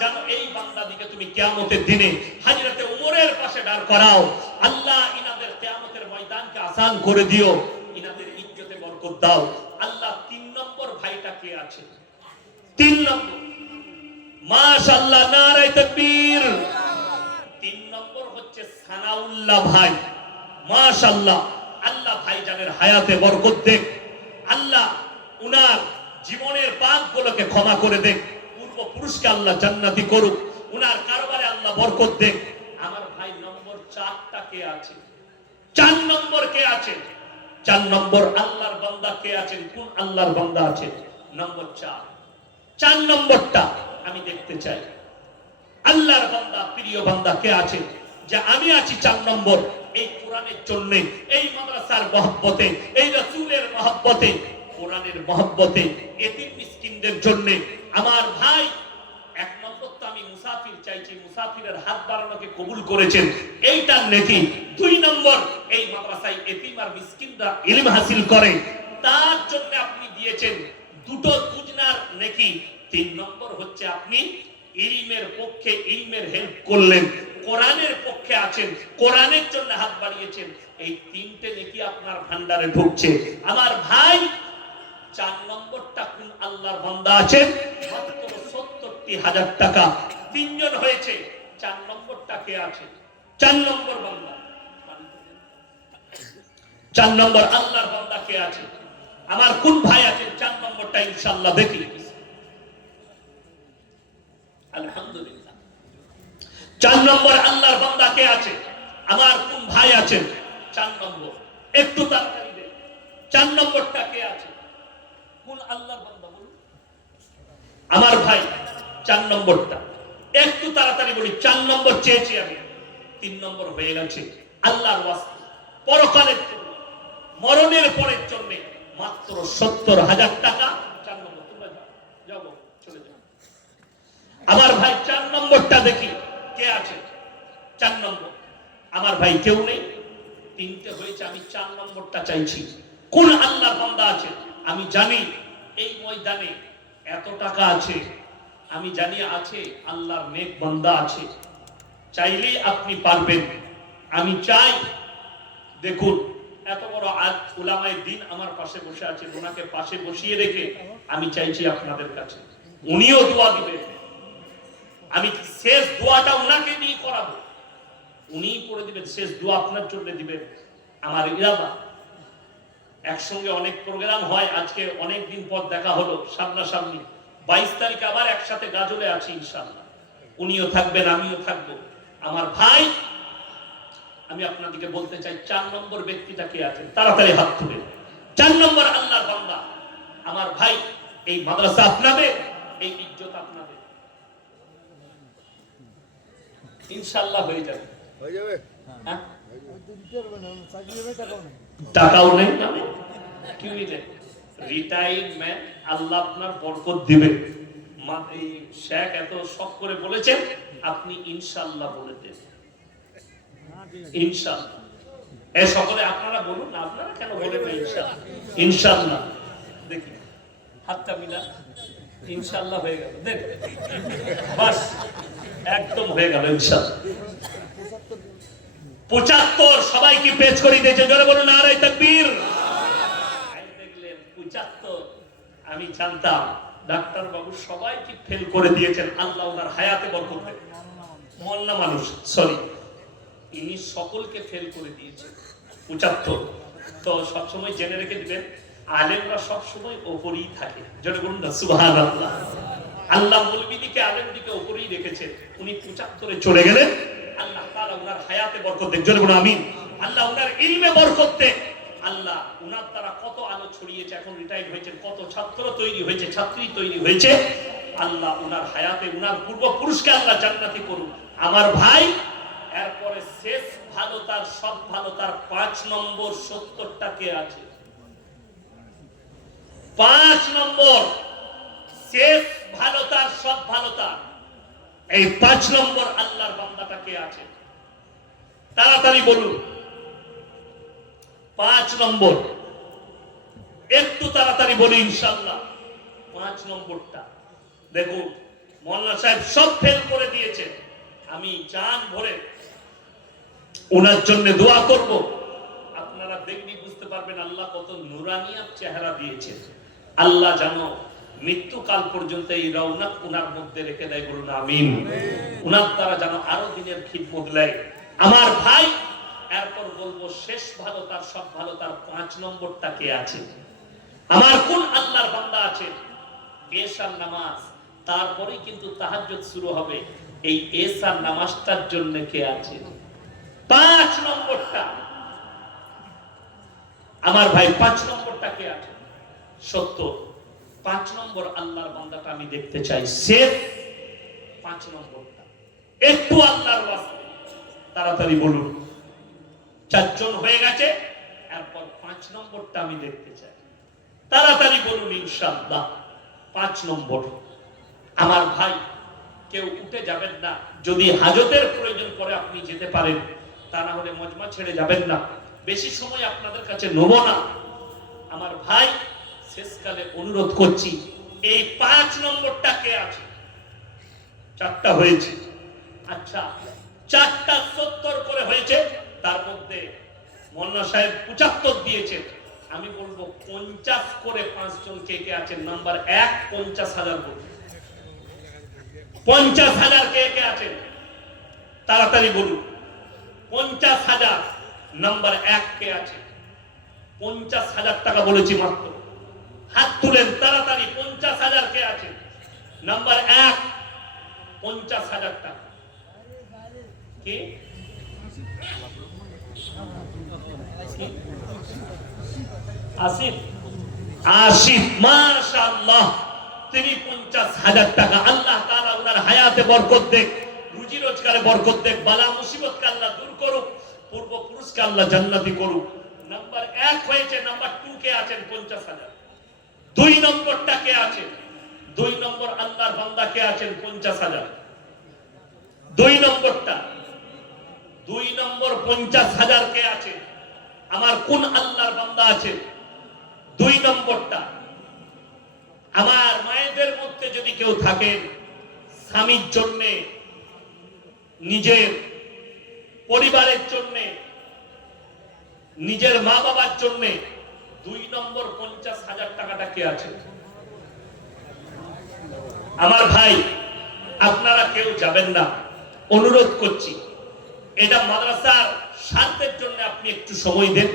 যেন এই বান্দাদিকে তুমি কিয়ামতের দিনে হযরতে ওমরের পাশে দাঁড় করাও। আল্লাহ ইনাদের কিয়ামতের ময়দানকে আসান করে দিও, ইনাদের ইজ্জতে বরকত দাও। আল্লাহ 3 নম্বর ভাইটা কে আছে? 3 নম্বর, মাশাআল্লাহ, নারায়ে তাকবীর। 3 নম্বর হচ্ছে সানাউল্লাহ ভাই। মাশাআল্লাহ, আল্লাহ ভাইজানের হায়াতে বরকত দেখ। আল্লাহ উনার জীবনের পাপগুলোকে ক্ষমা করে দেখ। পূর্বপুরুষকে আল্লাহ জান্নাতি করুক। উনার কারবারে আল্লাহ বরকত দেখ। আমার ভাই নম্বর 4টা কে আছে? 4 নম্বর কে আছে? 4 নম্বর আল্লাহর বান্দা কে আছেন? কোন আল্লাহর বান্দা আছে? নম্বর 4। 4 নম্বরটা আমি দেখতে চাই। আল্লাহর বান্দা, প্রিয় বান্দা কে আছে? যে আমি আছি 4 নম্বর। এই কোরআনের জন্য, এই মাদ্রাসার মহব্বতে, এই রাসূলের মহব্বতে, কোরআনের মহব্বতে, এতিম মিসকিনদের জন্য। আমার ভাই 1 নম্বর তো আমি মুসাফির চাইছি, মুসাফিরের হাত বাড়ানোকে কবুল করেছেন, এইটার নেকি। 2 নম্বর এই মাদ্রাসায় এতিম আর মিসকিনরা ইলম হাসিল করে, তার জন্য আপনি দিয়েছেন 2টো দুজনার নেকি। 3 নম্বর হচ্ছে আপনি ইলমের পক্ষে, ইলমের হেল্প করলেন, কোরআনের পক্ষে আছেন, কোরআনের জন্য হাত বাড়িয়েছেন। এই 3টে নেকি আপনার ভান্ডারে ঢুকছে। আমার ভাই 4 নম্বরটা কোন আল্লাহর বান্দা আছেন? মাত্র 70,000 টাকা। 3 জন হয়েছে। 4 নম্বরটা কে আছে? 4 নম্বর বান্দা, 4 নম্বর আল্লাহর বান্দা কে আছে? আমার কোন ভাই আছেন? 4 নম্বরটা ইনশাআল্লাহ দেখি। আলহামদুলিল্লাহ। 4 নম্বর আল্লাহর বান্দা কে আছে? আমার কোন ভাই আছেন? 4 নম্বর। একটু তাড়াতাড়ি দেন। 4 নম্বরটা কে আছে? কোন আল্লাহর বান্দা বলুন? আমার ভাই 4 নম্বরটা একটু তাড়াতাড়ি বলি। 4 নম্বর চেয়েছি আমি, 3 নম্বর হয়ে গেছে। আল্লাহর ওয়াস্তে পরকালের জন্য, মরণের পরের জন্য মাত্র 70,000 টাকা। 4 নম্বর তোমরা যাও, চলে যাও। আমার ভাই 4 নম্বরটা দেখি কে আছে। 4 নম্বর আমার ভাই কেউ নেই, 3টে হয়েছে। আমি 4 নম্বরটা চাইছি। কোন আল্লাহর বান্দা আছে? আমি জানি এই ময়দানে এত টাকা আছে, আমি জানি আছে আল্লাহর নেক বান্দা আছে, চাইলেই আপনি পারবেন। আমি চাই, দেখুন এত বড় আজ উলামায়ে দ্বীন আমার পাশে বসে আছে, ওনাকে পাশে বসিয়ে রেখে আমি চাইছি আপনাদের কাছে উনিও দোয়া দিবেন। আমি শেষ দোয়াটা উনাকে দিয়ে করাবো, উনিই করে দিবেন, শেষ দোয়া আপনার জন্য দিবেন। আমার ইরাদা, একসঙ্গে অনেক প্রোগ্রাম হয়, আজকে অনেক দিন পর দেখা হলো সামনাসামনি। 22 তারিখ আবার একসাথে গাজলে আছি ইনশাআল্লাহ, উনিও থাকবেন আমিও থাকবো। আমার ভাই, আমি আপনাদেরকে বলতে চাই 4 নম্বর ব্যক্তিটা কে আছেন তাড়াতাড়ি হাত তুলে। 4 নম্বর আল্লাহর বান্দা আমার ভাই, এই মাদ্রাসা আপনাদের, এই ইজ্জত আপনাদের, ইনশাআল্লাহ হয়ে যাবে। হয়ে যাবে? হ্যাঁ, টাকাও নেই না, কি নিলে রিটায়ারমেন্ট, আল্লাহ আপনার বরকত দিবে। এই শেখ এত শখ করে বলেছেন, আপনি ইনশাআল্লাহ বলে দেন ইনশাআল্লাহ। এই সকলে আপনারা বলুন না, আপনারা কেন বলেন না ইনশাআল্লাহ? ইনশাআল্লাহ দেখি হাতটা মিলা, ইনশাআল্লাহ হয়ে গেল, দেখ বাস একদম হয়ে গেল ইনশাআল্লাহ। 75 সবাই কি পেজ করে দিয়েছে? জোরে বলুন নারায়ে তাকবীর। দেখলেন 75, আমি জানতাম ডাক্তার বাবু সবাই কি ফেল করে দিয়েছেন, আল্লাহ ওনার হায়াতে বরকত দেন। মোল্লা মানুষ, সরি, ইনি সকলকে ফেল করে দিয়েছেন 75। তো সবসময় জেনে রেখে দিবেন, আলেমরা সবসময় ওপরেই থাকে। জোরে বলুন না সুবহানাল্লাহ। আল্লাহ মৌলবীদিকে আলেমদিকে ওপরেই রেখেছেন, উনি 75-এ চলে গেলেন। আল্লাহ তাআলা ওনার হায়াতে বরকত দেন। জোরে বলুন আমিন। আল্লাহ ওনার ইলমে বরকত দেন। আল্লাহ ওনার দ্বারা কত আলো ছড়িয়েছে, এখন রিটায়ার্ড হয়েছেন, কত ছাত্র তৈরি হয়েছে, ছাত্রী তৈরি হয়েছে। আল্লাহ ওনার হায়াতে ওনার পূর্বপুরুষকে আল্লাহ জান্নাতি করুন। আমার ভাই, এরপরে শেষ ভালো তার, সব ভালো তার 5 নম্বর 70টা কে আছে? 5 নম্বর শেষ ভালো তার, সব ভালো তার, এই 5 নম্বর আল্লাহর বান্দাটা কে আছে? তাড়াতাড়ি বলুন। 5 নম্বর একটু তাড়াতাড়ি বলি ইনশাআল্লাহ। 5 নম্বরটা দেখুন, মৌলানা সাহেব সব ফেল করে দিয়েছে, আমি জান ভরে ওনার জন্য দোয়া করব। আপনারা দেখবি বুঝতে পারবেন আল্লাহ কত নুরানিয়াত চেহারা দিয়েছে। আল্লাহ জানো মৃত্যুকাল পর্যন্ত এই রওনাক ওনার মধ্যে রেখে দেয়, বলুন আমিন। ওনার দ্বারা যেন আরো দিনের খিদমত দেয়। আমার ভাই, এরপর বলবো শেষ ভালো তার, সব ভালো তার 5 নম্বরটা কে আছে? আমার কোন আল্লাহর বান্দা আছে? এশার নামাজ, তারপরেই কিন্তু তাহাজ্জুদ শুরু হবে। এই এশার নামাজটার জন্য কে আছে? 5 নম্বরটা আমার ভাই, 5 নম্বরটা কে আছে? সত্য 5 নম্বর আল্লাহর বান্দাটা আমি দেখতে চাই, শেষ 5 নম্বরটা। একটু আল্লাহর ওয়াস্তে তাড়াতাড়ি বলুন। 4 জন হয়ে গেছে, এরপর 5 নম্বরটা আমি দেখতে চাই, তাড়াতাড়ি বলুন ইনশাআল্লাহ। 5 নম্বর আমার ভাই, কেউ উঠে যাবেন না। যদি হাজতের প্রয়োজন পড়ে আপনি যেতে পারেন, তা না হলে মজমা ছেড়ে যাবেন না। বেশি সময় আপনাদের কাছে নেব না। আমার ভাই, শেষকালে অনুরোধ করছি, এই 5 নম্বরটা কে আছে? 4টা হয়েছে। আচ্ছা, 4টা 70 করে হয়েছে, তার মধ্যে মৌলানা সাহেব 75 দিয়েছেন। আমি বলবো 50 করে 5 জন কে কে আছেন? নাম্বার 1 50,000 বলুন। 50,000 কে কে আছেন? তাড়াতাড়ি বলুন। 50,000 নাম্বার 1 কে আছে? 50,000 টাকা বলেছি মাত্র, হাত তুলেন তাড়াতাড়ি। 50,000 কে আছে? নাম্বার 1 50,000 টাকা। কি আসিফ? আসিফ, মাশাআল্লাহ তিনি 50,000 টাকা, আল্লাহ তাআলা ওনার হায়াতে বরকত দেখ, রুজি রোজগারে বরকত দেখ, বালা মুসিবতকে আল্লাহ দূর করুক, পূর্বপুরুষকে আল্লাহ জান্নাতি করুক। নাম্বার 1 হয়েছে। নাম্বার 2 কে আছেন 50,000। 2 নম্বরটা কে আছে? 2 নম্বর আল্লাহর বান্দা কে আছেন 50,000। 2 নম্বরটা, 2 নম্বর 50,000 কে আছে? আমার কোন আল্লাহর বান্দা আছে? 2 নম্বরটা, আমার মায়েদের মধ্যে যদি কেউ থাকেন স্বামীর জন্য, নিজের পরিবারের জন্য, নিজের মা বাবার জন্য, 2 নম্বর 50,000 টাকাটা কে আছে? আমার ভাই, আপনারা কেউ যাবেন না, অনুরোধ করছি। এটা মাদ্রাসার স্বার্থের জন্য আপনি একটু সময় দেন।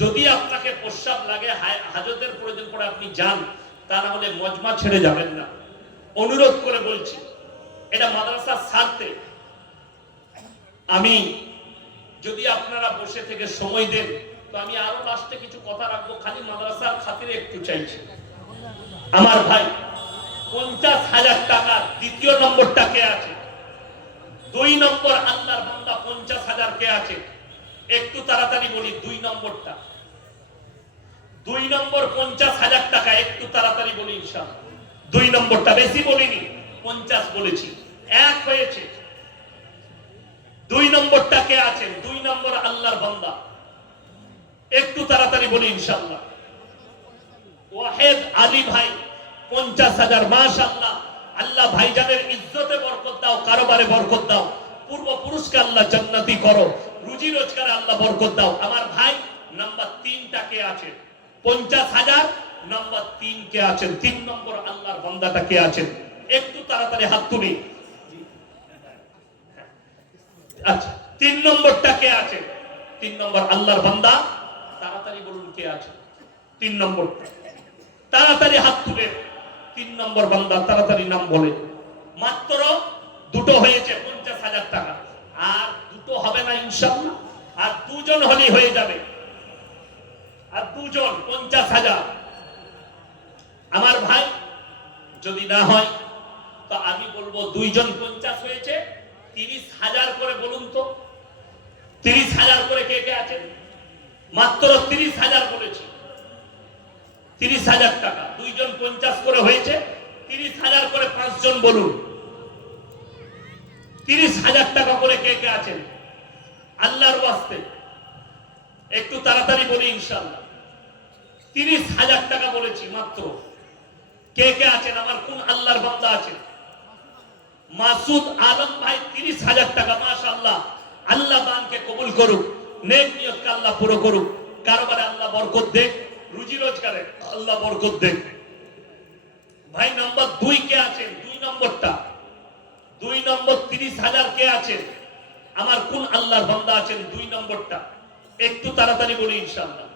যদি আপনাকে প্রস্রাব লাগে, হাজতের প্রয়োজন পড়ে আপনি যান, তা না হলে মজমা ছেড়ে যাবেন না, অনুরোধ করে বলছি। এটা মাদ্রাসার স্বার্থে। আমি যদি আপনারা বসে থেকে সময় দেন, তো আমি আরো লাস্টে কিছু কথা রাখবো, খালি মাদ্রাসার খাতিরে একটু চাইছি। আমার ভাই, 50,000 টাকা দ্বিতীয় নম্বরটা কে আছে? 2 নম্বর আল্লাহর বান্দা 50,000 কে আছে? একটু তাড়াতাড়ি বলি 2 নম্বরটা। 2 নম্বর 50,000 টাকা, একটু তাড়াতাড়ি বলি ইনশাআল্লাহ। 2 নম্বরটা, বেশি বলিনি, 50 বলেছি, 1 হয়েছে। 2 নম্বরটা কে আছেন? 2 নম্বর আল্লাহর বান্দা, একটু তাড়াতাড়ি বলি ইনশাআল্লাহ। ওয়াহেদ আলী ভাই 50,000। মাশাআল্লাহ, আল্লাহ ভাইজানের ইজ্জতে বরকত দাও, কারোবারে বরকত দাও, পূর্বপুরুষকে আল্লাহ জান্নাতি করো, রুজি রোজগারে আল্লাহ বরকত দাও। আমার ভাই, নাম্বার 3টা কে আছে? 50,000 নাম্বার 3 কে আছেন? 3 নম্বর আল্লাহর বান্দাটা কে আছেন? একটু তাড়াতাড়ি হাত তুলি। আচ্ছা, 3 নম্বরটা কে আছে? 3 নম্বর আল্লাহর বান্দা, তাড়াতাড়ি বলুন কে আছে 3 নম্বরটা? তাড়াতাড়ি হাত তুলে 3 নম্বর বান্দা, তাড়াতাড়ি নাম বলে। মাত্র 2টো হয়েছে 50,000 টাকা, আর 2টো হবে না ইনশাআল্লাহ, আর 2 জন হলেই হয়ে যাবে, আর 2 জন 50,000। আমার ভাই, যদি না হয় তো আমি বলবো 2 জন 50 হয়েছে, 30,000 করে বলুন তো, 30,000 করে কে কে আছেন? মাত্র 30,000 বলেছি, 30,000 টাকা। 2 জন 50 করে হয়েছে, 30,000 করে 5 জন বলুন। 30,000 টাকা করে কে কে আছেন? আল্লাহর ওয়াস্তে একটু তাড়াতাড়ি বলি ইনশাআল্লাহ। 30,000 টাকা বলেছি মাত্র। কে কে আছেন? আমার কোন আল্লাহর বান্দা আছেন? মাসুদ আলম ভাই 30,000 টাকা। মাশাআল্লাহ, আল্লাহ দানকে কবুল করুক, নেক নিয়তকে আল্লাহ পুরো করুক, কারোবারে আল্লাহ বরকত দেখ, রুজি রোজগারে আল্লাহ বরকত দেখ। ভাই, নাম্বার 2 কে আছেন? 2 নম্বরটা, 2 নম্বর 30,000 কে আছেন? আমার কোন আল্লাহর বান্দা আছেন? 2 নম্বরটা, একটু তাড়াতাড়ি বলি ইনশাআল্লাহ।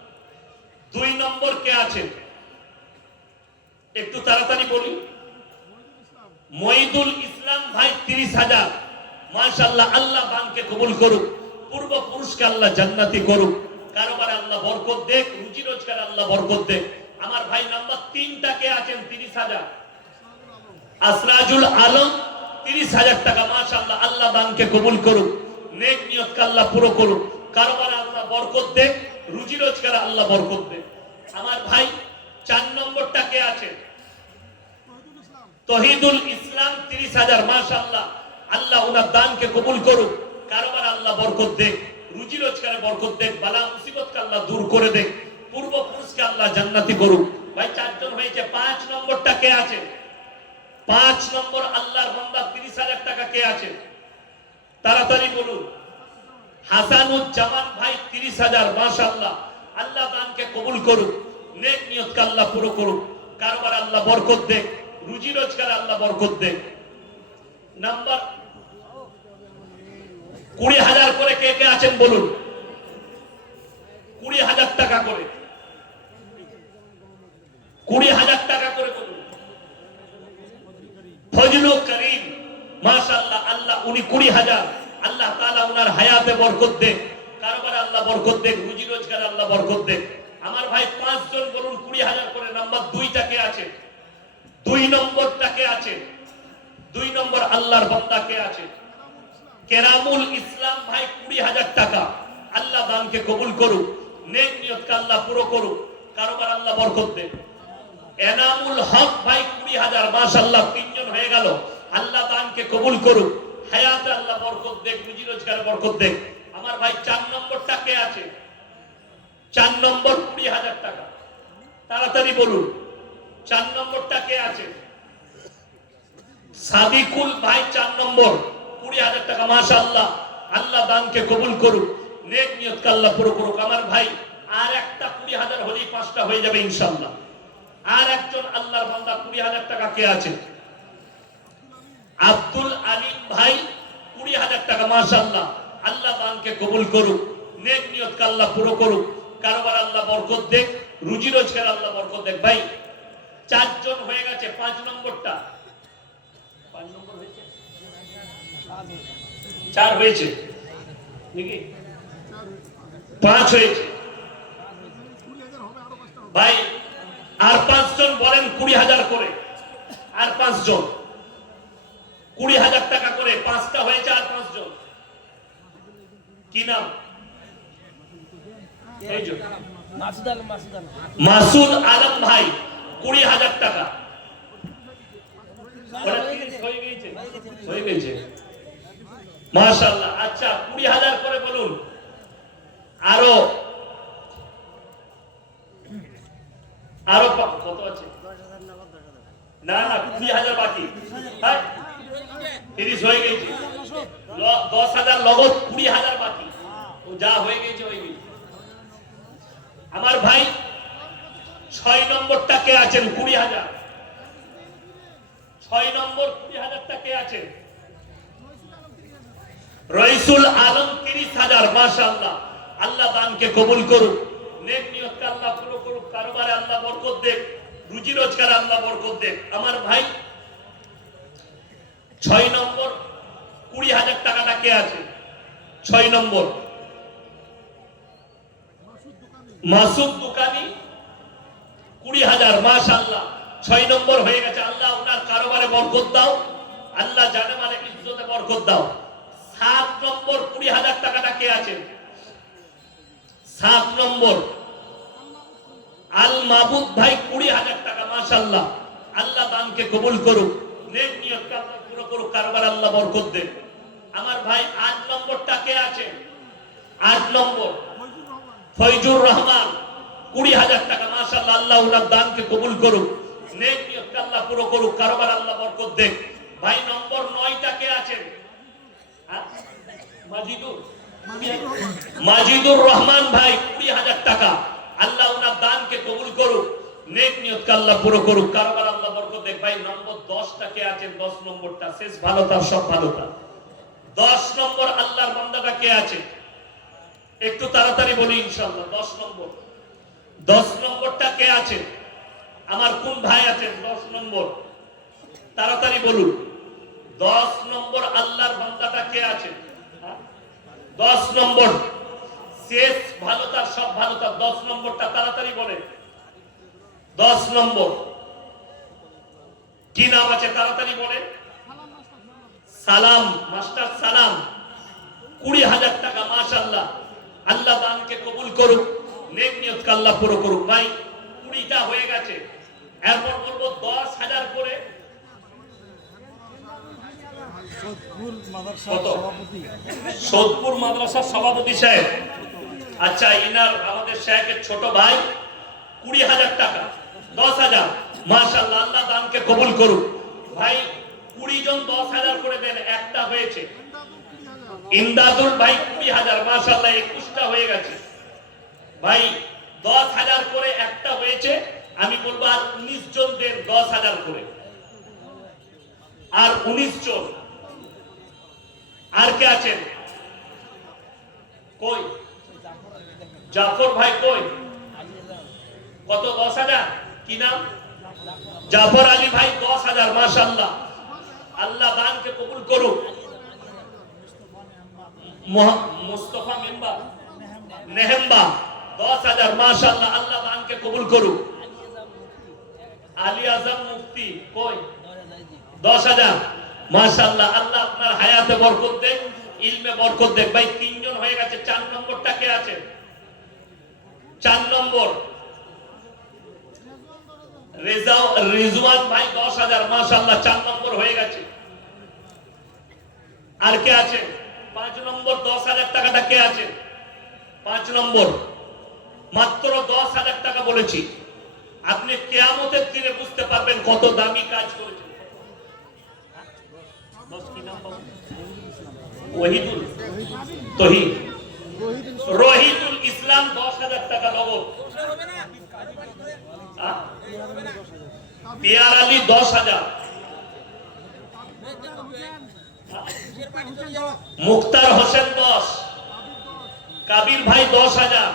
2 নম্বর কে আছেন? একটু তাড়াতাড়ি বলি। মঈদুল ইসলাম ভাই 30,000। মাশাআল্লাহ, আল্লাহ দানকে কবুল করুক, পূর্বপুরুষকে আল্লাহ জান্নাতি করুক, কারোবারে আল্লাহ বরকত দেখ, রুজি রোজগারে আল্লাহ বরকত দেখ। আমার ভাই, নাম্বার 3টা কে আছেন? 30,000। আসরাজুল আলম 30,000 টাকা। মাশাআল্লাহ, আল্লাহ দানকে কবুল করুক, নেক নিয়তকে আল্লাহ পুরো করুক, কারোবারে আল্লাহ বরকত দেখ, রুজি রোজগারে আল্লাহ বরকত দেখ। আমার ভাই, 4 নম্বরটা কে আছে? তহিদুল ইসলাম 30,000। মাশাআল্লাহ, আল্লাহ ওনার দানকে কবুল করুক, কারোবারে আল্লাহ বরকত দেখ, রুজি রোজগারে বরকত দেখ, বালা মুসিবতকে আল্লাহ দূর করে দেখ, পূর্বপুরুষকে আল্লাহ জান্নাতি করুক। ভাই, 4 জন হয়েছে। 5 নম্বরটা কে আছে? 5 নম্বর আল্লাহর বান্দা 30,000 টাকা কে আছে? তাড়াতাড়ি বলুন। হাসানুজ্জামান ভাই 30,000। মাশাআল্লাহ, আল্লাহ দানকে কবুল করুক, নেক নিয়তকে আল্লাহ পুরো করুক, কারোবারে আল্লাহ বরকত দেখ, রুজি রোজগারে আল্লাহ বরকত দেখ। নাম্বার 20,000 করে কে কে আছেন বলুন? 20,000 টাকা করে, 20,000 টাকা করে বলুন। ফজলু করিম, মাশাআল্লাহ, আল্লাহ উনি 20,000। আল্লাহ তাআলা উনার হায়াতে বরকত দেখ, কারোবারে আল্লাহ বরকত দেখ, রুজি রোজগারে আল্লাহ বরকত দেখ। আমার ভাই, 5 জন বলুন 20,000 করে। নাম্বার 2টা কে আছে? দুই নম্বরটা কে আছে? দুই নম্বর আল্লাহর বান্দা কে আছে? কেরামুল ইসলাম ভাই 20,000 টাকা। আল্লাহ দানকে কবুল করুক, নেক নিয়তকে আল্লাহ পুরো করুক, কারোবার আল্লাহ বরকত দেন। এনামুল হক ভাই 20,000, মাশাআল্লাহ তিনজন হয়ে গেল। আল্লাহ দানকে কবুল করুক, হায়াতে আল্লাহ বরকত দেন, রুজি রোজগারে বরকত দেন। আমার ভাই 4 নম্বরটা কে আছে? 4 নম্বর 20,000 টাকা, তাড়াতাড়ি বলুন 4 নম্বরটা কে আছে? সাদিকুল ভাই 4 নম্বর 20,000 টাকা, মাশাআল্লাহ। আল্লাহ দানকে কবুল করুক, নেক নিয়তকে আল্লাহ পুরো করুক। আমার ভাই আর একটা 20,000 হলেই 5টা হয়ে যাবে ইনশাআল্লাহ। আর একজন আল্লাহর বান্দা 20,000 টাকা কে আছে? আব্দুল আলিম ভাই 20,000 টাকা, মাশাআল্লাহ। আল্লাহ দানকে কবুল করুক, নেক নিয়তকে আল্লাহ পুরো করুক, কারোবার আল্লাহ বরকত দেখ, রুজি রোজগার আল্লাহ বরকত দেখ। ভাই 4 জন হয়ে গেছে। 5 নম্বরটা 5 নম্বর হয়েছে, 4 হয়েছে নাকি? 5 হয়েছে ভাই। আর 5 জন বলেন 20,000 করে। আর 5 জন 20,000 টাকা করে, 5টা হয়েছে। আর 5 জন কি নাম? এই যে মাসুদ আলম ভাই 20,000 টাকা। হয়ে গেছে মাশাআল্লাহ। আচ্ছা 20,000 করে বলুন। আরো আরো কত আছে? না না 20,000 বাকি। 30 হয়ে গেছে। 10,000 নগদ, 20,000 বাকি। ও যা হয়ে গেছে হয়ে গেছে। আমার ভাই 6 নম্বরটা কে আছেন? 20,000। 6 নম্বর 20,000 টা কে আছেন? রইসুল আলম 30,000, মাশাআল্লাহ। আল্লাহ দানকে কবুল করুক, নেক নিয়তকে আল্লাহ পুরো করুক, কারোবারে আল্লাহ বরকত দেখ, রুজি রোজগার আল্লাহ বরকত দেখ। আমার ভাই 6 নম্বর 20,000 টাকাটা কে আছে? 6 নম্বর মাসুদ দোকানি 20,000, মাশাআল্লাহ। 6 নম্বর হয়ে গেছে। আল্লাহ ওনার কারোবারে বরকত দাও, আল্লাহ জানে মালে ইজ্জতে বরকত দাও। 7 নম্বর 20,000 টাকাটা কে আছে? 7 নম্বর আল মাবুদ ভাই 20,000 টাকা, মাশাআল্লাহ। আল্লাহ দানকে কবুল করুক, নেক নিয়তকে আল্লাহ পুরো করুক, কারোবারে আল্লাহ বরকত দেন। আমার ভাই 8 নম্বরটা কে আছে? 8 নম্বর ফয়জুর রহমান 20,000 টাকা, মাশাআল্লাহ। আল্লাহ ওনার দানকে কবুল করুক, নেক নিয়তকে আল্লাহ পুরো করুক, কারোবার আল্লাহ বরকত দেখ। ভাই নম্বর 9টা কে আছেন? মাজিদুর রহমান ভাই 20,000 টাকা। আল্লাহ ওনার দানকে কবুল করুক, নেক নিয়তকে আল্লাহ পুরো করুক, কারোবার আল্লাহ বরকত দেখ। ভাই নম্বর 10টা কে আছেন? 10 নম্বরটা শেষ ভালো তার সব ভালো তার। 10 নম্বর আল্লাহর বান্দাটা কে আছে? একটু তাড়াতাড়ি বলি ইনশাআল্লাহ। 10 নম্বরটা কে আছে? আমার কোন ভাই আছেন? 10 নম্বর তাড়াতাড়ি বলুন। 10 নম্বর আল্লাহর বান্দাটা কে আছে? 10 নম্বর শেষ ভালো তার সব ভালো তার। 10 নম্বরটা তাড়াতাড়ি বলে। 10 নম্বর কি নাম আছে? তাড়াতাড়ি বলে। সালাম মাস্টার সালাম 20,000 টাকা, মাশাআল্লাহ। আল্লাহ দানকে কবুল করুক, নেক নিয়তকে আল্লাহ পুরো করুক। ভাই 20টা হয়ে গেছে। এরপর বলবো 10,000 করে সোদপুর মাদ্রাসার সভাপতি সাহেব। আচ্ছা ইনার আমাদের শেখের ছোট ভাই 20,000 টাকা। 10,000, মাশাআল্লাহ। আল্লাহ দানকে কবুল করুক। ভাই 20 জন 10,000 করে দেন। একটা হয়েছে। ইমদাদুল ভাই 20,000, মাশাআল্লাহ। 21টা হয়ে গেছে। ভাই 10,000 করে একটা হয়েছে। আমি বলবো আর 19 জন দেন 10,000 করে। আর 19 জন। আর কে আছেন? কই? জাফর ভাই কই? কত? 10,000। কি নাম? জাফর আলী ভাই 10,000, মাশাআল্লাহ। আল্লাহ দানকে কবুল করুক। মুস্তাফা মেম্বার নেহেম্বা 10,000, মাশাআল্লাহ। আল্লাহ দানকে কবুল করুক। আলী আজম মুফতি কই 10,000 মাশাআল্লাহ আল্লাহ আপনার হায়াতে বরকত দেন ইলমে বরকত দেন ভাই তিনজন হয়ে গেছে 4 নম্বরটা কে আছে 4 নম্বর রিজওয়ান ভাই 10,000 মাশাআল্লাহ 4 নম্বর হয়ে গেছে আর কে আছে 5 নম্বর 10,000 টাকাটা কে আছে 5 নম্বর মাত্র 10,000 টাকা বলেছি আপনি কিয়ামতের দিনে বুঝতে পারবেন কত দামি কাজ করেছেন 10 কি নাম ওয়াহিদুল তহিদ রহিদুল ইসলাম 10,000 টাকা নগদ পিয়ার আলী 10,000 মুক্তার হোসেন 10 কাবির ভাই 10,000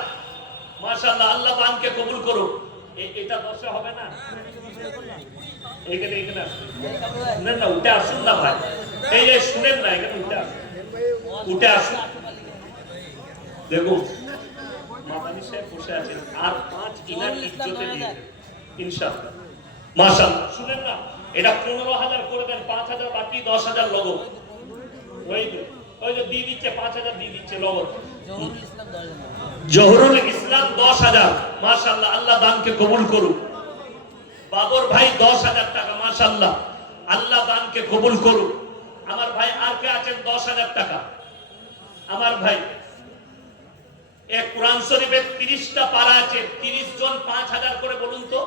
মাশাআল্লাহ আল্লাহ দানকে কবুল করুক এটা 10 হবে না এখানে না না উঠে আসুন না ভাই এই যে শুনেন না এখানে উঠে আসুন দেখো মাদানী সাহেব বসে আছেন আর 5 ইনার ইজ্জতে দিয়ে ইনশাআল্লাহ মাশাআল্লাহ শুনেন না এটা 15,000 করে দেন 5,000 বাকি 10,000 নগদ ওই যে দিয়ে দিচ্ছে 5,000 দিয়ে দিচ্ছে নগদ জহুরুল ইসলাম 10,000 মাশাআল্লাহ আল্লাহ দানকে কবুল করুক বাবর ভাই 10,000 টাকা মাশাআল্লাহ আল্লাহ দানকে কবুল করুক আমার ভাই আর কে আছেন 10,000 টাকা আমার ভাই এক কোরআন শরীফে 30টা পারা আছে 30 জন 5,000 করে বলুন তো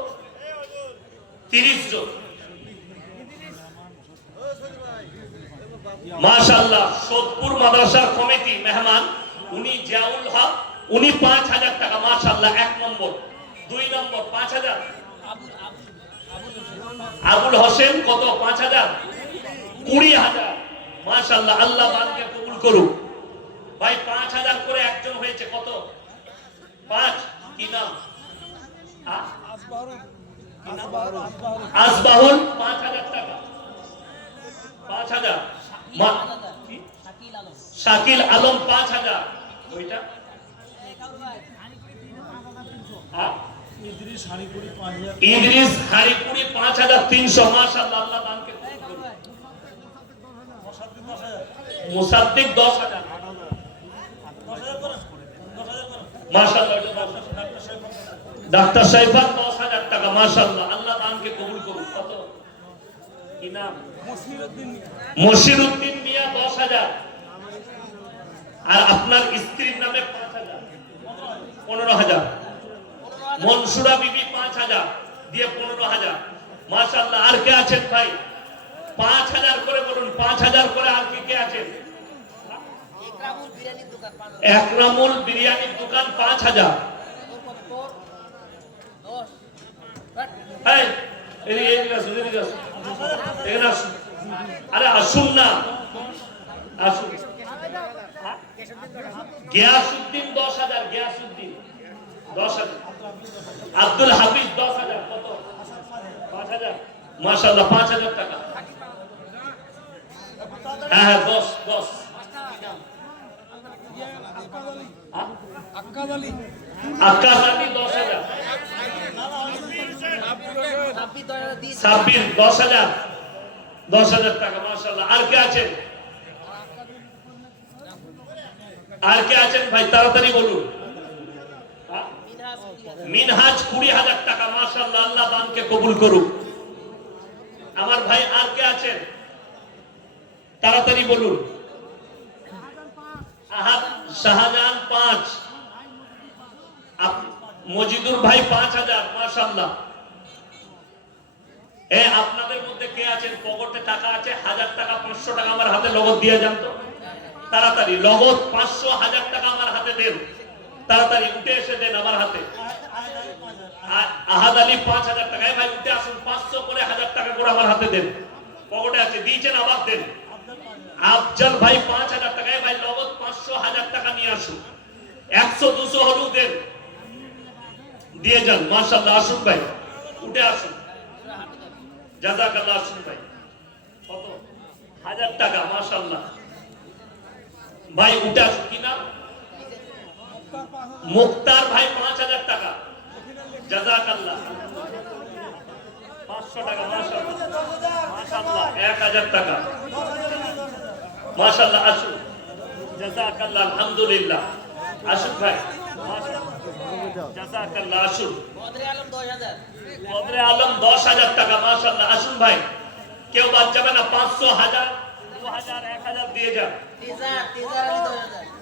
30 জন মাশাআল্লাহ সোদপুর মাদ্রাসা কমিটি মেহমান উনি জিয়াউল হক উনি 5,000 টাকা মাশাআল্লাহ 1 নম্বর 2 নম্বর 5,000 আবুল হোসেন কত 5,000 20,000 মাশাআল্লাহ আল্লাহ দানকে কবুল করুক ভাই 5,000 করে একজন হয়েছে কত 5 কি নাম আসবাহুল 5,000 টাকা 5,000 শাকিল আলম 5,000 ওইটা ইদ্রিস হারিপুরি 5,300 মাশাআল্লাহ আল্লাহ দানকে মুসাদ্দিক 10,000 মাশাআল্লাহ ডাক্তার সাইফাত 10,000 টাকা মাশাআল্লাহ আল্লাহ দানকে কবুল করুন কত কি নাম মশিরউদ্দিন মিয়া 10,000 আর আপনার স্ত্রীর নামে 5,000 15,000 মনসুরা বিবি 5,000 দিয়ে 15,000 মাশাআল্লাহ আর কে আছেন ভাই 5,000 করে বলুন 5,000 করে আর কি কে আছেন একরামুল বিরিয়ানির দোকান 5,000 এই এদিকে আসুন এখানে আসুন আরে আসুন না আসুন গিয়াসউদ্দিন 10,000 গিয়াসউদ্দিন 10,000 আব্দুল হাফিজ 10,000 কত 5,000 মাশাআল্লাহ 5,000 টাকা হ্যাঁ 10 আক্কাদ আলী 10,000 সাব্বির 10,000 টাকা মাশাআল্লাহ আর কে আছেন ভাই তাড়াতাড়ি বলুন মিনহাজ 20,000 টাকা মাশাআল্লাহ আল্লাহ দানকে কবুল করুক আমার ভাই আর কে আছেন তাড়াতাড়ি বলুন আহাদ শাহজাহান 5 মজিদুর ভাই 5,000 মাশাআল্লাহ আপনাদের মধ্যে কে আছেন পকেটে টাকা আছে 1,000 টাকা 500 টাকা আমার হাতে নগদ দিয়ে যান তো তাড়াতাড়ি নগদ 500 1,000 টাকা আমার হাতে দেন তাড়াতাড়ি উঠে এসে দেন আমার হাতে আহাদ আলী 5,000 টাকা ভাই উঠে আসুন 500 করে 1,000 টাকা করে আমার হাতে দেন পকেটে আছে দিয়েছেন আবার দেন আফজল ভাই 5,000 টাকা ভাই নগদ 500 1,000 টাকা নিয়ে আসুন 100 200 হলু দেন দিয়ে যান মাশাআল্লাহ আসুন ভাই উঠে আসুন জাযাকাল্লাহ আসুন ভাই কত 1,000 টাকা মাশাআল্লাহ ভাই উঠে আসুন কি নাম মুক্তার ভাই 5,000 টাকা জাযাকাল্লাহ 500 টাকা মাশাআল্লাহ মাশাআল্লাহ 1000 টাকা মাশাআল্লাহ আসুন জাযাকাল্লাহ আলহামদুলিল্লাহ আসুন ভাই মাশাআল্লাহ জাযাকাল্লাহ আসুন বদরে আলম 10,000 টাকা মাশাআল্লাহ আসুন ভাই কেউ বাদ যাবে না 500 1000 2000 1000 দিয়ে যান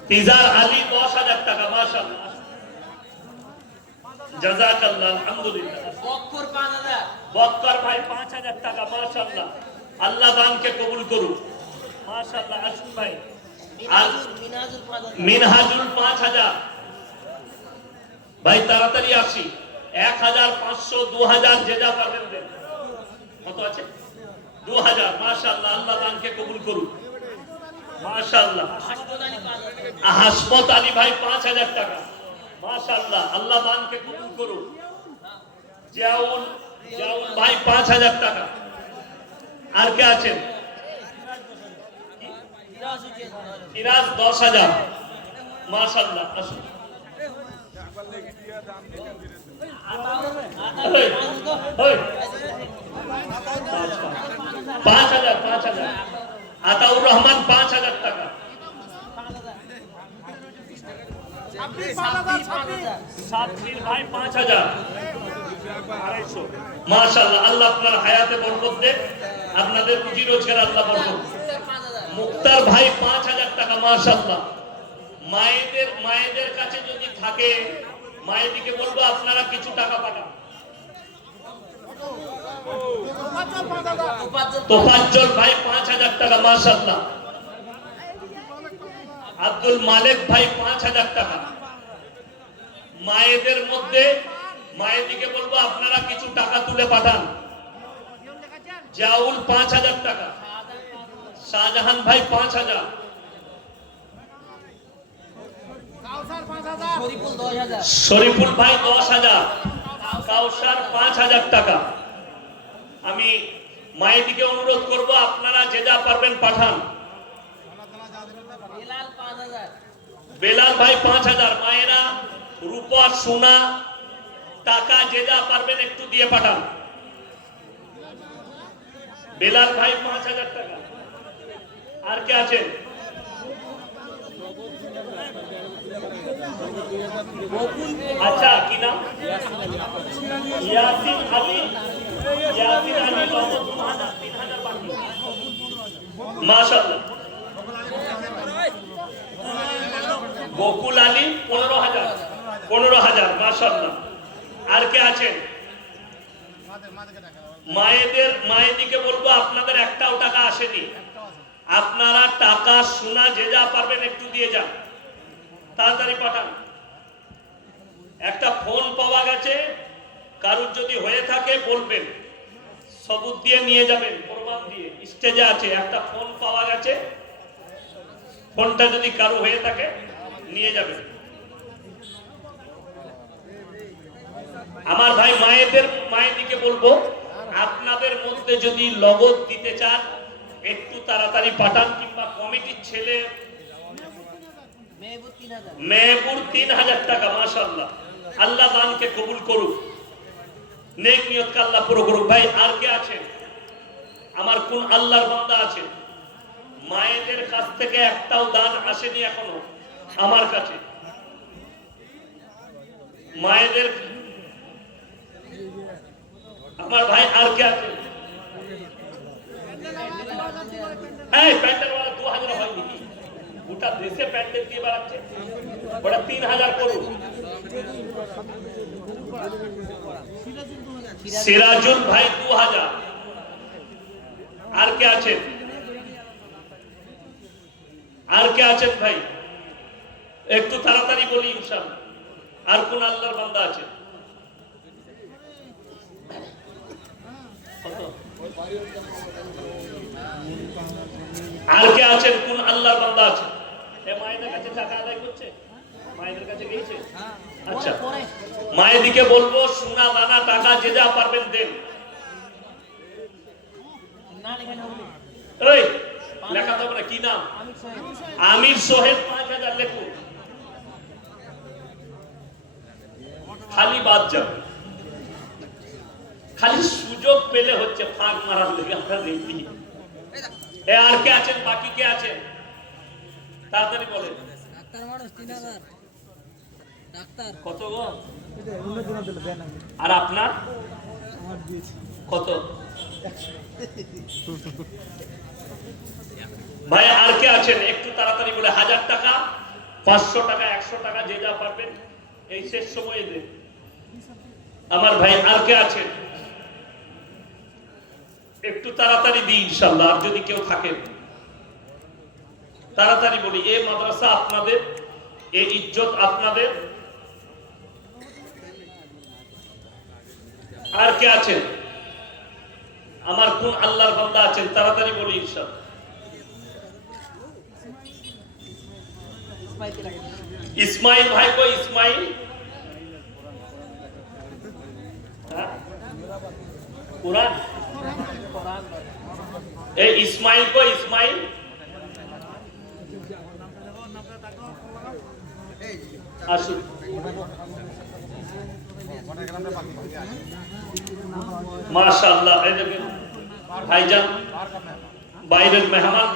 তিজার আলী 10,000 টাকা মাশাআল্লাহ জাযাকাল্লাহ আলহামদুলিল্লাহ বক্কর ভাই 5,000 টাকা মাশাআল্লাহ আল্লাহ দানকে কবুল করুক মাশাআল্লাহ আসুন ভাই মিনহাজুল 5,000 ভাই তাড়াতাড়ি আসি 1,500 2,000 যে যা পাবেন দেন কত আছে 2,000 মাশাআল্লাহ আল্লাহ দানকে কবুল করুক মাশাআল্লাহ হাসমত আলী ভাই 5,000 টাকা মাশাআল্লাহ আল্লাহ দানকে কবুল করুক জিয়াউল ভাই 5,000 টাকা আর কে আছেন ফিরাজ 10,000 মাশাআল্লাহ আসুন 5,000 আতাউর রহমান 5,000 টাকা সাব্বির ভাই 5,000 মাশাআল্লাহ আল্লাহ আপনার হায়াতে বরকত দেন আপনাদের রুজি রোজগার আল্লাহ বরকত মুক্তার ভাই 5,000 টাকা মাশাআল্লাহ মায়েদের কাছে যদি থাকে মায়েদিকে বলবো আপনারা কিছু টাকা পাঠান তোফাজ্জল ভাই 5,000 টাকা মাশাআল্লাহ আব্দুল মালিক ভাই 5,000 টাকা মায়েদের মধ্যে মায়েদিকে বলবো আপনারা কিছু টাকা তুলে পাঠান জাউল 5,000 টাকা শাহজাহান ভাই 5,000 শরীফুল ভাই 10,000 কাউসার 5,000 টাকা আমি মায়েদিকে অনুরোধ করব আপনারা যে যা পারবেন পাঠান বেলাল ভাই 5,000 মায়েরা রূপা সোনা টাকা যে যা পারবেন একটু দিয়ে পাঠান বেলাল ভাই 5,000 টাকা আর কে আছেন আচ্ছা কি নাম ইয়াসিন আলী নগদ 3,000 বাকি মাশাআল্লাহ বকুল আলী 15,000 মাশাআল্লাহ আর কে আছেন মায়েদিকে বলবো আপনাদের একটাও টাকা আসেনি আপনারা টাকা সোনা যে যা পারবেন একটু দিয়ে যান তাড়াতাড়ি পাঠান একটা ফোন পাওয়া গেছে কারুর যদি হয়ে থাকে বলবেন সবুত দিয়ে নিয়ে যাবেন প্রমাণ দিয়ে স্টেজে আছে একটা ফোন পাওয়া গেছে ফোনটা যদি কারো হয়ে থাকে নিয়ে যাবেন আমার ভাই মায়েদিকে বলবো আপনাদের মধ্যে যদি নগদ দিতে চান একটু তাড়াতাড়ি পাঠান কিংবা কমিটির ছেলে মেহবুর 3,000 টাকা মাশাআল্লাহ আল্লাহ দানকে কবুল করুক নেক নিয়তকে আল্লাহ পুরো করুক ভাই আর কে আছেন আমার কোন আল্লাহর বান্দা আছে মায়েদের কাছ থেকে একটাও দান আসেনি এখনো আমার কাছে মায়েদের আমার ভাই আর কে আছে এই প্যান্ডেল ওয়ালা 2,000 হয়নি গোটা দেশে প্যান্ডেল দিয়ে বাড়াচ্ছে ওটা 3,000 করুন সিরাজুল ভাই 2,000 আর কে আছেন ভাই একটু তাড়াতাড়ি বলি ইনশাআল্লাহ আর কোন আল্লাহর বান্দা আছে আর কে আছেন কোন আল্লাহর বান্দা আছে এ মায়েদের কাছে টাকা আদায় করছে মায়েদের কাছে গিয়েছে আচ্ছা মায়েদিকে বলবো সোনা দানা টাকা যে যা পারবেন দেন এই লেখা তো না কি নাম আমির সোহেব 5,000 লেখুন খালি বাদ যাবে খালি সুযোগ পেলে হচ্ছে ফাঁক মারার লেগে আমরা রেডি। আর কে আছেন, বাকি কে আছেন তাড়াতাড়ি বলেন। ডাক্তার মানুষ 3000 ডাক্তার কত গো? আর আপনার কত? ভাই আর কে আছেন একটু তাড়াতাড়ি বলে। 1000 টাকা, 500 টাকা, 100 টাকা, যে যা পারবেন এই শেষ সময়ে দেন। আমার ভাই আর কে আছেন একটু তাড়াতাড়ি দিই ইনশাআল্লাহ। আর যদি কেউ থাকেন তাড়াতাড়ি বলি। এই মাদ্রাসা আপনাদের, এই ইজ্জত আপনাদের। আর কে আছেন? আমার কোন আল্লাহর বান্দা আছেন তাড়াতাড়ি বলি ইনশাআল্লাহ। ইসমাইল ভাই কই? ইসমাইল কোরআন, এই ইসমাইল কই? ইসমাইল আসুন। মাশাআল্লাহ, এই দেখেন ভাইজান বাইরের মেহমান।